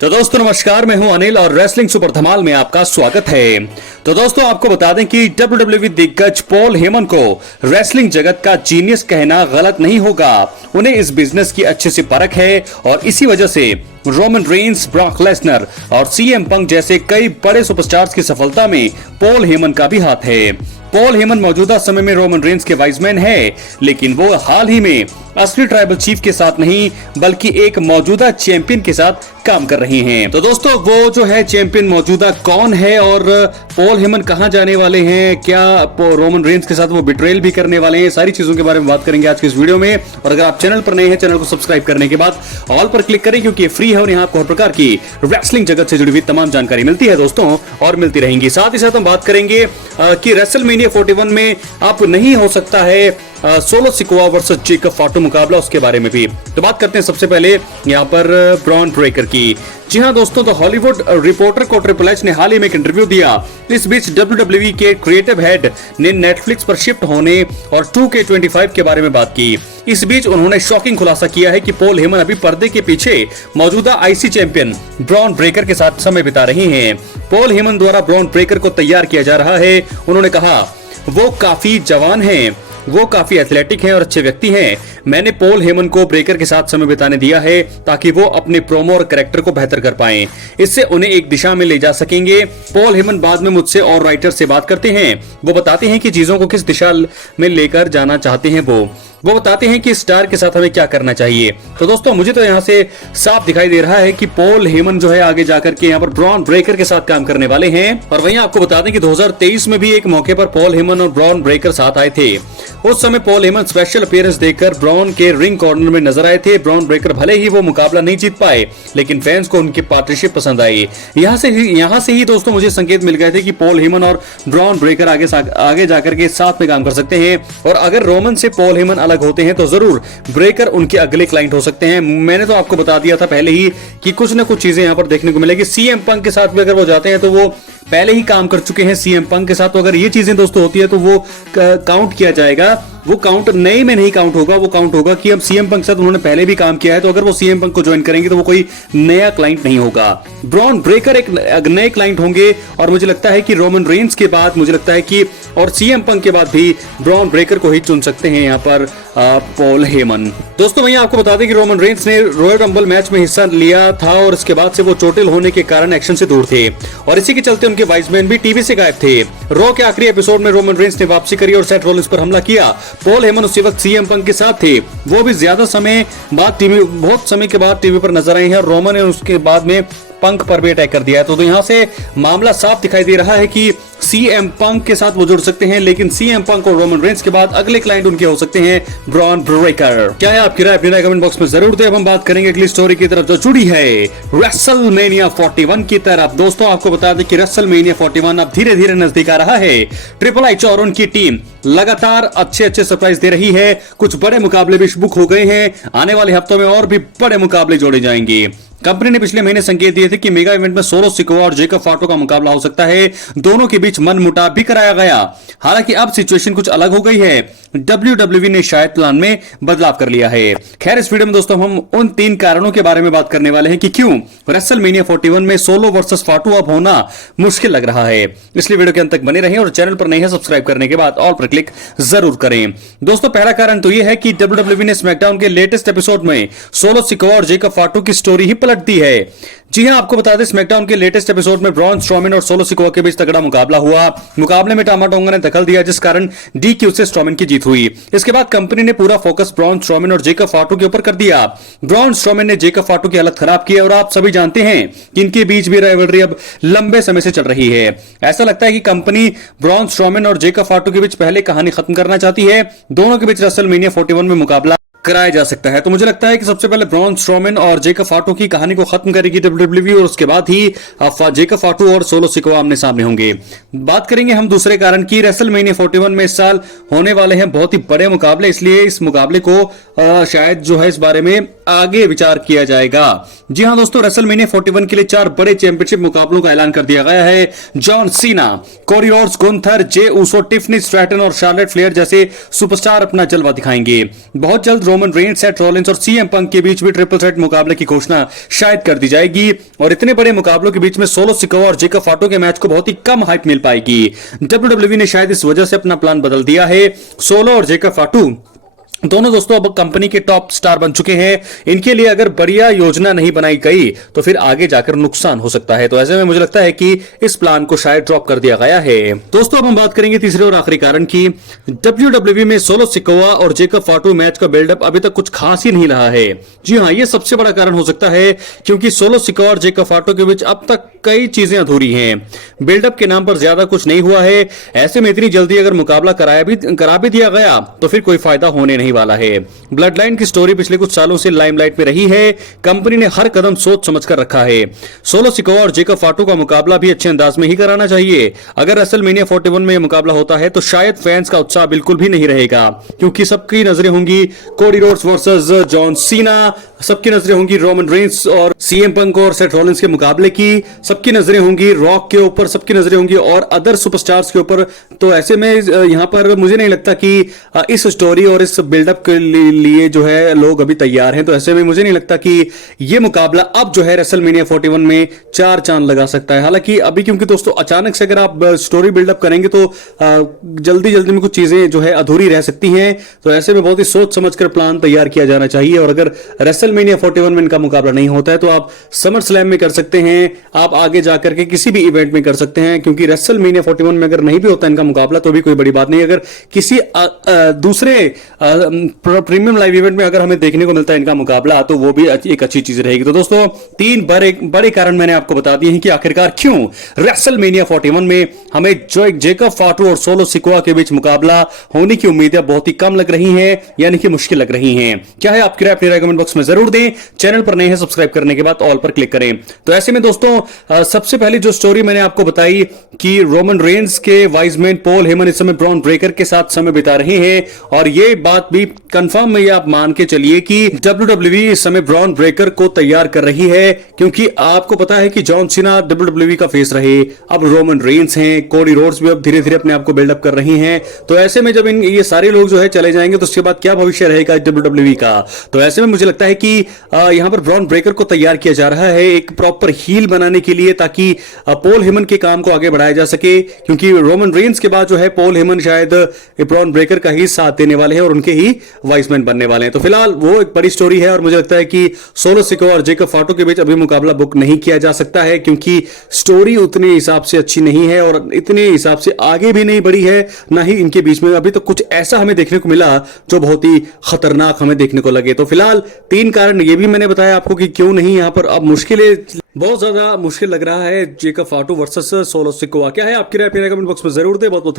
तो दोस्तों नमस्कार, मैं हूं अनिल और रेसलिंग सुपर धमाल में आपका स्वागत है। तो दोस्तों आपको बता दें कि WWE दिग्गज पॉल हेमन को रेसलिंग जगत का जीनियस कहना गलत नहीं होगा। उन्हें इस बिजनेस की अच्छे से परख है और इसी वजह से रोमन रेंस, ब्रॉक लेसनर और सीएम पंक जैसे कई बड़े सुपरस्टार्स की सफलता में पॉल हेमन का भी हाथ है। पॉल हेमन मौजूदा समय में रोमन रेंस के वाइसमैन है, लेकिन वो हाल ही में असली ट्राइबल चीफ के साथ नहीं बल्कि एक मौजूदा चैंपियन के साथ काम कर रही हैं। तो दोस्तों वो जो है चैंपियन मौजूदा कौन है और पॉल हेमन कहां जाने वाले हैं, क्या रोमन रेंस के साथ वो बिट्रेल भी करने वाले हैं, सारी चीजों के बारे में बात करेंगे आज के इस वीडियो में। और अगर आप चैनल पर नए हैं, चैनल को सब्सक्राइब करने के बाद ऑल पर क्लिक करें क्योंकि ये फ्री है और यहाँ आपको हर प्रकार की रेसलिंग जगत से जुड़ी हुई तमाम जानकारी मिलती है दोस्तों, और मिलती रहेंगी। साथ ही साथ हम बात करेंगे कि रेसलमेनिया 41 में अब नहीं हो सकता है सोलो सिकोआ वर्सेस जेकब फाटू मुकाबला, उसके बारे में भी तो बात करते हैं। सबसे पहले यहाँ पर ब्रॉन ब्रेकर की। जी हाँ दोस्तों, तो हॉलीवुड रिपोर्टर को ट्रिपल एच ने हाल ही में एक इंटरव्यू दिया। इस बीच WWE के क्रिएटिव हेड ने नेटफ्लिक्स पर शिफ्ट होने और 2K25 के बारे में बात की। इस बीच उन्होंने शॉकिंग खुलासा किया है कि पॉल हेमन अभी पर्दे के पीछे मौजूदा आईसी चैंपियन ब्रॉन ब्रेकर के साथ समय बिता रही हैं। पॉल हेमन द्वारा ब्रॉन ब्रेकर को तैयार किया जा रहा है। उन्होंने कहा वो काफी जवान हैं, वो काफी एथलेटिक हैं और अच्छे व्यक्ति हैं। मैंने पॉल हेमन को ब्रेकर के साथ समय बिताने दिया है ताकि वो अपने प्रोमो और कैरेक्टर को बेहतर कर पाएं। इससे उन्हें एक दिशा में ले जा सकेंगे। पॉल हेमन बाद में मुझसे और राइटर से बात करते हैं। वो बताते हैं कि चीजों को किस दिशा में लेकर जाना चाहते हैं। वो बताते हैं कि स्टार के साथ हमें क्या करना चाहिए। तो दोस्तों मुझे तो यहाँ से साफ दिखाई दे रहा है कि पॉल हेमन जो है आगे जाकर के यहाँ पर ब्रॉन ब्रेकर के साथ काम करने वाले हैं। और वहीं आपको बता दें कि 2023 में भी एक मौके पर पॉल हेमन और ब्रॉन ब्रेकर साथ आए थे। उस समय पॉल हेमन स्पेशल अपीयरेंस देकर ब्रॉन के रिंग कॉर्नर में नजर आए थे। ब्रॉन ब्रेकर भले ही वो मुकाबला नहीं जीत पाए, लेकिन फैंस को उनकी पार्टनरशिप पसंद आई। यहाँ से ही दोस्तों मुझे संकेत मिल गए थे कि पॉल हेमन और ब्रॉन ब्रेकर आगे जाकर के साथ में काम कर सकते हैं। और अगर रोमन से पॉल हेमन अलग होते हैं तो जरूर ब्रेकर उनके अगले क्लाइंट हो सकते हैं। मैंने तो आपको बता दिया था पहले ही कि कुछ ना कुछ चीजें यहाँ पर देखने को मिलेगी। सीएम पंक के साथ भी अगर वो जाते हैं तो वो पहले ही काम कर चुके हैं सीएम पंक के साथ, तो अगर ये चीजें दोस्तों होती है तो वो काउंट किया जाएगा। वो काउंट नए में नहीं काउंट होगा, वो काउंट होगा कि अब सीएम पंक के साथ उन्होंने पहले भी काम किया है, तो अगर वो सीएम पंक को ज्वाइन करेंगे तो वो कोई नया क्लाइंट नहीं होगा। ब्रॉन ब्रेकर एक नए क्लाइंट होंगे और मुझे लगता है कि रोमन रेंस के बाद मुझे लगता है कि और सीएम पंक के बाद भी ब्रॉन ब्रेकर को ही चुन सकते हैं यहाँ पर पॉल हेमन। दोस्तों वहीं आपको बता दें कि रोमन रेंस ने रॉयल रंबल मैच में हिस्सा लिया था और इसके बाद से वो चोटिल होने के कारण एक्शन से दूर थे और इसी के चलते उनके वाइसमैन भी टीवी से गायब थे। रॉ के आखिरी एपिसोड में रोमन रेंस ने वापसी करी और सेथ रॉलिंस पर हमला किया। पॉल हेमन उसी वक्त सीएम पंक के साथ थे। वो भी बहुत समय के बाद टीवी पर नजर आए हैं और रोमन ने उसके बाद में पंक पर भी अटैक कर दिया है। तो यहाँ से मामला साफ दिखाई दे रहा है कि सीएम पंक के साथ वो जुड़ सकते हैं, लेकिन सीएम पंक और रोमन रेंस के बाद अगले क्लाइंट उनके हो सकते हैं ब्रॉन ब्रेकर। क्या है आपकी राय? अपनी राय कमेंट बॉक्स में जरूर दें। अब हम बात करेंगे अगली स्टोरी की तरफ जो जुड़ी है रेसलमेनिया 41 की तरफ। दोस्तों आपको बता दें कि रेसलमेनिया 41 अब धीरे धीरे नजदीक आ रहा है। ट्रिपल एच और उनकी टीम लगातार अच्छे सरप्राइज दे रही है। कुछ बड़े मुकाबले भी बुक हो गए हैं। आने वाले हफ्तों में और भी बड़े मुकाबले जोड़े जाएंगे। कंपनी ने पिछले महीने संकेत दिए थे कि मेगा इवेंट में सोलो सिकोआ और जेकब फाटो का मुकाबला हो सकता है। दोनों के बीच मनमुटाव भी कराया गया। हालांकि अब सिचुएशन कुछ अलग हो गई है। WWE ने शायद प्लान में बदलाव कर लिया है। खैर इस वीडियो में दोस्तों हम उन 3 कारणों के बारे में बात करने वाले हैं कि क्यों रेसलमेनिया 41 में सोलो वर्सेस फाटू अब होना मुश्किल लग रहा है। इसलिए वीडियो के अंत तक बने रहें और चैनल पर नए हैं सब्सक्राइब करने के बाद ऑल पर क्लिक जरूर करें। दोस्तों पहला कारण तो यह है कि WWE ने स्मैकडाउन के लेटेस्ट एपिसोड में सोलो सिकोआ और जेकब फाटू की स्टोरी ही पलट दी है। जी हां, आपको बता दें स्मैकडाउन के लेटेस्ट एपिसोड में ब्रॉन स्ट्रोमैन और सोलो सिकोआ के बीच तगड़ा मुकाबला हुआ। मुकाबले में टामा टोंगा ने दखल दिया जिस कारण DQ से स्ट्रोमैन की जीत हुई। इसके बाद कंपनी ने पूरा फोकस ब्रॉन स्ट्रोमैन और जेकब फाटू के ऊपर कर दिया। ब्रॉन स्ट्रोमैन ने जेकब फाटू की हालत खराब की और आप सभी जानते हैं कि इनके बीच भी राइवलरी अब लंबे समय से चल रही है। ऐसा लगता है कि कंपनी ब्रॉन स्ट्रोमैन और जेकब फाटू के बीच पहले कहानी खत्म करना चाहती है। दोनों के बीच रेसलमेनिया 41 में मुकाबला कराया जा सकता है। तो मुझे लगता है कि सबसे पहले ब्रॉन स्ट्रोमैन और जेकब फाटू की कहानी को खत्म करेगी WWE और उसके बाद ही जेकब फाटू और सोलो सिकोआ आमने सामने होंगे। बात करेंगे हम दूसरे कारण की रेसलमेनिया 41 में इस साल होने वाले हैं बहुत ही बड़े मुकाबले, इसलिए इस मुकाबले को शायद जो है इस बारे में आगे विचार किया जाएगा। जी हां दोस्तों, रेसलमेनिया 41 के लिए 4 बड़े चैंपियनशिप मुकाबलों का ऐलान कर दिया गया है। John Cena, Cody Rhodes, Gunther, Jey Uso, Tiffany Stratton और शार्लेट फ्लेयर जैसे सुपरस्टार अपना जलवा दिखाएंगे। बहुत जल्द रोमन रेंस, सेथ रॉलिंस और सीएम पंक के बीच भी ट्रिपल थ्रेट मुकाबले की घोषणा शायद कर दी जाएगी और इतने बड़े मुकाबलों के बीच में सोलो सिकोआ और जेकब फाटो के मैच को बहुत ही कम हाइप मिल पाएगी। डब्ल्यूडब्ल्यूई ने शायद इस वजह से अपना प्लान बदल दिया है। सोलो और जेकब फाटो दोनों दोस्तों अब कंपनी के टॉप स्टार बन चुके हैं। इनके लिए अगर बढ़िया योजना नहीं बनाई गई तो फिर आगे जाकर नुकसान हो सकता है। तो ऐसे में मुझे लगता है कि इस प्लान को शायद ड्रॉप कर दिया गया है। दोस्तों अब हम बात करेंगे तीसरे और आखिरी कारण की डब्ल्यूडब्ल्यूई में सोलो सिकोआ और जेकब फाटो मैच का बिल्डअप अभी तक कुछ खास ही नहीं रहा है। जी हाँ, यह सबसे बड़ा कारण हो सकता है क्योंकि सोलो सिकोआ और जेकब फाटो के बीच अब तक कई चीजें अधूरी हैं। बिल्डअप के नाम पर ज्यादा कुछ नहीं हुआ है। ऐसे में इतनी जल्दी अगर मुकाबला करा भी दिया गया तो फिर कोई फायदा होने नहीं वाला है। ब्लड लाइन की स्टोरी पिछले कुछ सालों से लाइमलाइट में रही है। कंपनी ने हर कदम सोच समझ कर रखा है। सोलो सिकोआ और जेकब फाटो का मुकाबला भी अच्छे अंदाज में ही कराना चाहिए। अगर रेसलमेनिया 41 में यह मुकाबला होता है तो शायद फैंस का उत्साह बिल्कुल भी नहीं रहेगा क्योंकि सबकी नजरें होंगी Cody Rhodes versus John Cena, सबकी नजरें होंगी रोमन रेंस और सीएम पंक और सेथ रॉलिंस के मुकाबले की, सबकी नजरें होंगी रॉक के ऊपर, सबकी नजरें होंगी और अदर सुपरस्टार्स के ऊपर। तो ऐसे में यहां पर मुझे नहीं लगता कि इस स्टोरी और इस बिल्डअप के लिए जो है लोग अभी तैयार हैं। तो ऐसे में मुझे नहीं लगता कि यह मुकाबला अब जो है रेसलमेनिया 41 में चार चांद लगा सकता है। हालांकि अभी क्योंकि दोस्तों अचानक से अगर आप स्टोरी बिल्डअप करेंगे तो जल्दी जल्दी में कुछ चीजें जो है अधूरी रह सकती हैं। तो ऐसे में बहुत ही सोच समझकर प्लान तैयार किया जाना चाहिए। और अगर रेसलमेनिया 41 में इनका मुकाबला नहीं होता है तो आप समर स्लैम में कर सकते हैं, आप आगे जाकर के किसी भी इवेंट में कर सकते हैं क्योंकि रेसलमेनिया 41 में अगर नहीं भी होता इनका मुकाबला तो भी कोई बड़ी बात नहीं। अगर किसी दूसरे प्रीमियम लाइव इवेंट में अगर हमें देखने को मिलता है इनका मुकाबला तो वो भी एक अच्छी चीज रहेगी। तो दोस्तों तीन बड़े कारण मैंने आपको बता दिए हैं कि आखिरकार क्यों रेसलमेनिया 41 में हमें जो जेकब फाटो और सोलो सिकोआ के बीच मुकाबला होने की उम्मीदें बहुत ही कम लग रही हैं, यानी कि मुश्किल लग रही हैं। क्या है आपकी राय, अपनी राय कमेंट बॉक्स में जरूर दें। चैनल पर नए हैं सब्सक्राइब करने के बाद ऑल पर क्लिक करें। तो ऐसे में दोस्तों सबसे पहले जो स्टोरी मैंने आपको बताई कि रोमन रेंस के वाइजमैन पॉल हेमन इस समय ब्रॉन ब्रेकर के साथ समय बिता रहे हैं और ये बात भी कंफर्म है, आप मान के चलिए कि डब्ल्यूडब्ल्यूई इस समय ब्रॉन ब्रेकर को तैयार कर रही है क्योंकि आपको पता है कि जॉन सीना डब्ल्यूडब्ल्यूई का फेस रहे, अब रोमन रेंस हैं, कोडी रोड्स भी अब धीरे धीरे अपने आप को बिल्डअप कर रही हैं। तो ऐसे में जब ये सारे लोग जो है चले जाएंगे तो उसके बाद क्या भविष्य रहेगा डब्ल्यूडब्ल्यूई का। तो ऐसे में मुझे लगता है कि यहां पर ब्रॉन ब्रेकर को तैयार किया जा रहा है एक प्रॉपर हील बनाने के लिए ताकि पॉल हेमन के काम को आगे बढ़ाया जा सके क्योंकि रोमन रेंस के बाद जो है पॉल हेमन शायद ब्रॉन ब्रेकर का ही साथ देने वाले हैं और उनके ही वाइसमैन बनने वाले हैं। तो फिलहाल वो एक बड़ी स्टोरी है और मुझे लगता है कि सोलो सिकोआ और जेकब फाटो के बीच अभी मुकाबला बुक नहीं किया जा सकता है क्योंकि स्टोरी उतने हिसाब से अच्छी नहीं है और इतने हिसाब से आगे भी नहीं बढ़ी है, ना ही इनके बीच में अभी तो कुछ ऐसा हमें देखने को मिला जो बहुत ही खतरनाक हमें देखने को लगे। तो फिलहाल तीन कारण ये भी मैंने बताया आपको कि क्यों नहीं यहां पर अब बहुत ज्यादा मुश्किल लग रहा है जेकब फाटो वर्सेस सोलो सिकोआ। क्या है आपकी राय, कमेंट बॉक्स में जरूर दे। बहुत बहुत